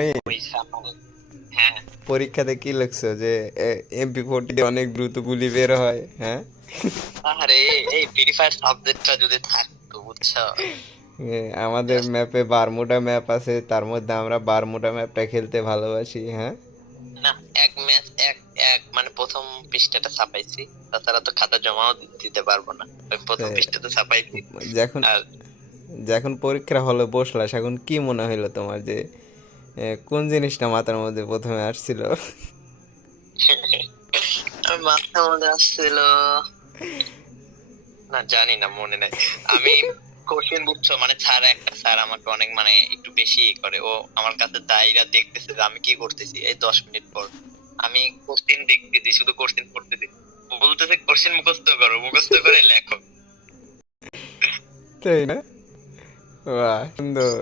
ওই সামনে। হ্যাঁ। পরীক্ষাতে কি লিখছো যে MP40 দিয়ে অনেক দ্রুত গুলি বের হয়? হ্যাঁ, আরে এই ফ্রি ফায়ার সাবজেক্টটা যদি থাকতো বুঝছো। আমাদের ম্যাপে বারমুডা ম্যাপ আছে, তার মধ্যে আমরা বারমুডা ম্যাপটা খেলতে ভালোবাসি। হ্যাঁ, না, এক ম্যাচ এক এক মানে প্রথম পৃষ্ঠাটা ছাপাইছি, তাছাড়া তো খাতা জমাও দিতে পারবো না, ওই তো প্রথম পৃষ্ঠাটা ছাপাইছি। যখন আর যখন পরীক্ষা হলে বসলা এখন কি মনে হইলো তোমার যে কোন জিনিসটা মাথার মধ্যে প্রথমে আসছিল? আমার মাথার মধ্যে আসছিল, না জানি না, মনে নাই। আমি কোশ্চেন বুঝছো, মানে স্যার, একটা স্যার আমাকে অনেক মানে একটু বেশি করে, ও আমার কাছে দায়রা দেখতেছে যে আমি কি করতেছি। এই 10 মিনিট পর আমি কোশ্চেন দেখতেছি, শুধু কোশ্চেন পড়তেছি, বলতেছে কোশ্চেন মুখস্থ করো, মুখস্থ করে লেখো। তাই না? বাহ, সুন্দর।